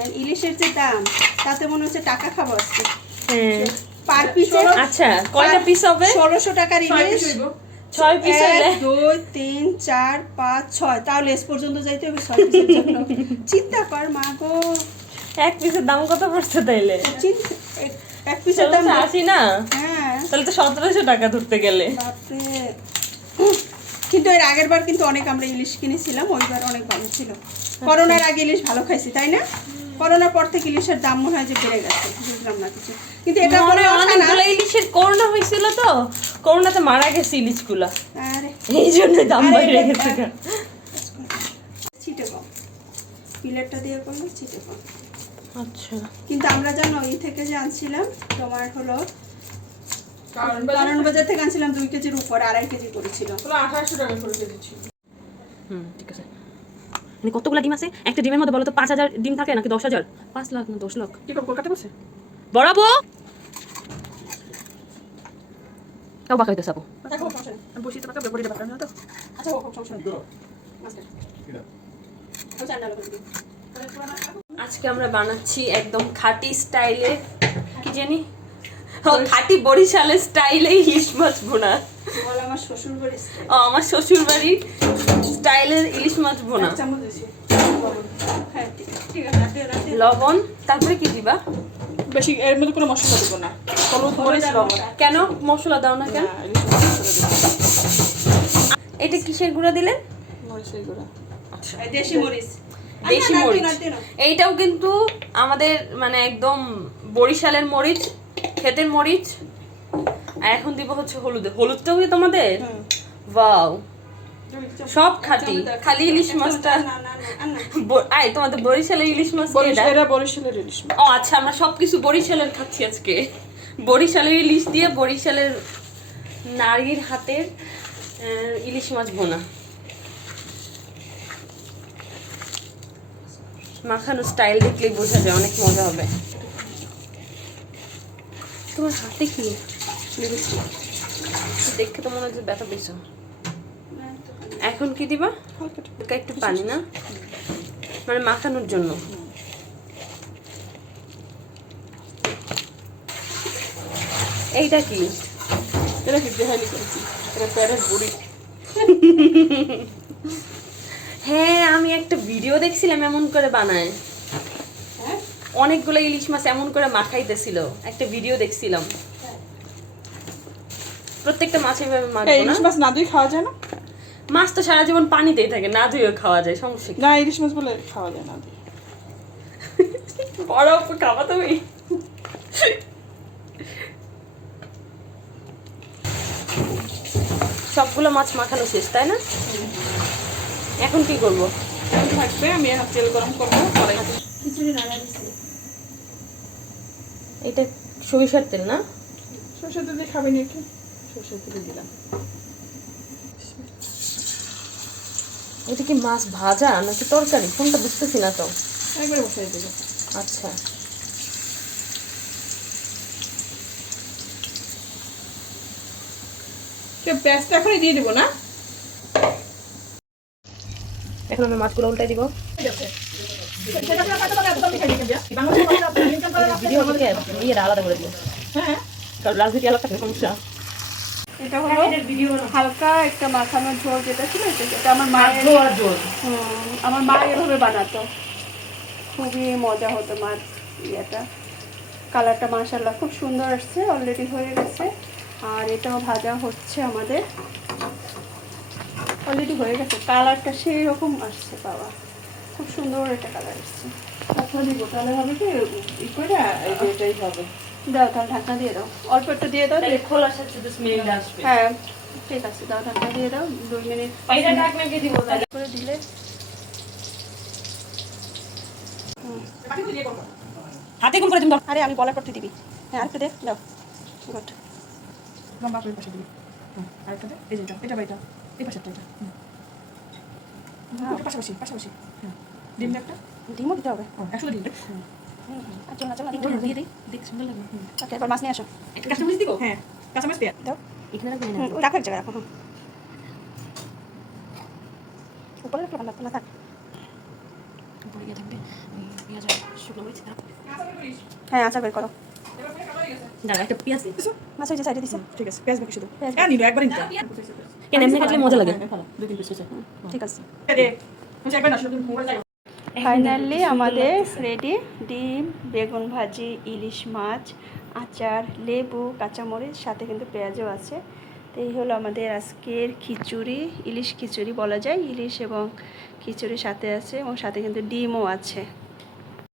আর ইলিশের যে দাম তাতে মনে হচ্ছে টাকা খাব আজকে। হ্যাঁ। পার পিসে আচ্ছা কয়টা পিস হবে? ষোলোশো টাকার ইলিশ। ছয় পিস হলে? দুই তিন চার পাঁচ ছয়। তাহলে এস পর্যন্ত যাইতে হবে ছয় পিসের জন্য। চিন্তা কর মা গো। এক পিসের দাম কত পড়ছে তাইলে? এক- পিসের দাম আশি না। হ্যাঁ। তাহলে তো সতেরোশো টাকা ধরতে গেলে। কিন্তু এর আগের বার কিন্তু অনেক আমরা ইলিশ কিনেছিলাম ওইবার অনেক ভালো ছিল। করোনার আগে ইলিশ ভালো খাইছি তাই না? করোনার পর থেকে ইলিশের দাম মনে হয় যে বেড়ে গেছে বুঝলাম না কিছু। কিন্তু এটা মনে হয় অনেকগুলো ইলিশের করোনা হয়েছিল তো করোনাতে মারা গেছে ইলিশগুলো। আরে। এই জন্য দাম বেড়ে গেছে। ছিটে কম পিলারটা দিয়ে করলে ছিটে কম আচ্ছা। কিন্তু আমরা জানো ই থেকে যে আনছিলাম তোমার হলো কারণ বাজার থেকে। আনছিলাম দুই কেজির উপর আড়াই কেজি করেছিল হলো আঠাশশো টাকা করে কেজি ছিল। হুম ঠিক আছে। মানে কতগুলো ডিম আছে? একটা ডিমের মধ্যে বলো তো পাঁচ হাজার ডিম থাকে নাকি দশ হাজার? পাঁচ লাখ না দশ লাখ। কি করব কলকাতা বসে? বড়াবো তাও বাঁকা হইতেছে আপু। দেখো সমস্যা নেই। আমি বসিতে পারতাম বড়িটা পারতাম না তো। আচ্ছা দিই। আজকে আমরা বানাচ্ছি একদম খাঁটি স্টাইলে কি জানি? ও খাঁটি বরিশালের স্টাইলে ইলিশ মাছ বল আমার শ্বশুর বাড়ির ও আমার শ্বশুর বাড়ির স্টাইলের ইলিশ মাছ লবণ। হ্যাঁ লবণ তারপরে কি দিবা? বেশি এর মধ্যে কোনো মশলা দেবো না। হলুদ মরিচ লবণ। কেন? মশলা দাও না কেন। এটা কিসের গুঁড়া দিলেন মরিচের গুঁড়া। দেশি মরিচ। দেশি না। এইটাও কিন্তু আমাদের মানে একদম বরিশালের মরিচ ক্ষেতের মরিচ আর এখন দিব হচ্ছে হলুদ। হলুদটাও কি তোমাদের। ওয়াও। সব খাঁটি। খালি ইলিশ মাছটা। আয় তোমাদের বরিশালের ইলিশ মাছ কে বরিশ- দেয়? এরা বরিশালের ইলিশ মাছ। ও আচ্ছা আমরা সবকিছু বরিশালের খাচ্ছি আজকে। বরিশালের ইলিশ দিয়ে বরিশালের নারীর হাতের ইলিশ মাছ বোনা মাখানো স্টাইল দেখলেই বোঝা যায় অনেক মজা হবে। তোমার হাতে কি? দেখে তো মনে হচ্ছে ব্যথা পেয়েছ। এখন কি দিবা? হালকা একটু। পানি না? মানে মাখানোর জন্য। এইটা কি? এরা কি দেহালি করেছি? এরা প্যারের বুড়ি। হ্যাঁ আমি একটা ভিডিও দেখছিলাম এমন করে বানায়। হ্যাঁ? অনেকগুলো ইলিশ মাছ এমন করে মাখাইতেছিল। একটা ভিডিও দেখছিলাম। প্রত্যেকটা মাছ এভাবে এই মাখবো না? ইলিশ মাছ না ধুয়ে খাওয়া যায় না? মাছ তো সারা জীবন পানিতেই থাকে না ধুয়েও খাওয়া যায় সমস্যা না ইলিশ মাছ বলে খাওয়া যায় না ধুয়ে। বড় অপু খাবা তুমি? সবগুলো মাছ মাখানো শেষ তাই না? এখন কি করব? থাকবে আমি তেল গরম করব। এটা সরিষার তেল না? সরিষার তেল খাবেন একটু সরষের তেলে দিলাম। এটা কি মাছ ভাজা নাকি তরকারি? কোনটা বুঝতেছি না তো। একবারে বসাই দেবো। আচ্ছা। পেঁয়াজটা এখনই দিয়ে দেবো না? এখন আমি মাছগুলো উল্টাই দিব। আলাদা করে দিব হ্যাঁ। কারণ রাজনীতি আলাদা সমস্যা। এটা হলো হালকা একটা মাখানোর ঝোল যেটা ছিল এটা- এটা আমার মায়ের হুম, আমার মা এভাবে বানাতো। খুবই মজা হতো মার ইয়েটা। কালারটা মাশাল্লাহ খুব সুন্দর আসছে অলরেডি হয়ে গেছে। আর এটাও ভাজা হচ্ছে আমাদের। অলরেডি হয়ে গেছে। কালারটা সেই রকম আসছে বাবা। খুব সুন্দর একটা কালার আসছে। আচ্ছা দিব। তাহলে হবে কি? ই করে এটাই হবে। দাও তাহলে ঢাকনা দিয়ে দাও। অল্প একটু দিয়ে দাও খোলার সাথে আসবে। হ্যাঁ ঠিক আছে দাও ঢাকনা দিয়ে দাও দুই মিনিট। এটা ঢাকনা দিয়ে দিব তাহলে। করে দিলে হাতে কোন করে তুমি দাও। আরে আমি বলার করতে দিবি। হ্যাঁ আরেকটু দে দাও। গুড। লম্বা করে পাশে দিবি। আরেকটা দে। এই যে এটা বাইটা এই এটা। হুম। পাশাপাশি পাশাপাশি। হুম ডিম একটা। ডিমও দিতে হবে। একশো ডিম আচ্ছা চলো একটু দিয়ে দিই দেখ সুন্দর লাগবে ওকে এবার মাছ নিয়ে আসো। একটা কাঁচামরিচ দিব? হ্যাঁ। কাঁচামরিচ দিয়ে? দাও। এখানে রাখবেন হুম ওই রাখো রাখো উপরে রাখলে ভালো না থাক। উপরে থাকবে। পেঁয়াজ শুকনো মরিচ হ্যাঁ আচ্ছা বের করো। দাঁড়া একটা পেঁয়াজ দিই। মাছ সাইডে দিছে। ঠিক আছে পেঁয়াজ বাকি শুধু। পেঁয়াজ হ্যাঁ নিলো একবার নিতে কেন এমনি কাটলে মজা লাগে। দুই তিন পিস হয়েছে ঠিক আছে। দে একবার না শুধু মোবাইল যাই ফাইনালি আমাদের রেডি ডিম বেগুন ভাজি ইলিশ মাছ আচার লেবু কাঁচামরিচ সাথে কিন্তু পেঁয়াজও আছে। তো এই হলো আমাদের আজকের খিচুড়ি ইলিশ খিচুড়ি বলা যায়। ইলিশ এবং খিচুড়ির সাথে আছে এবং সাথে কিন্তু ডিমও আছে।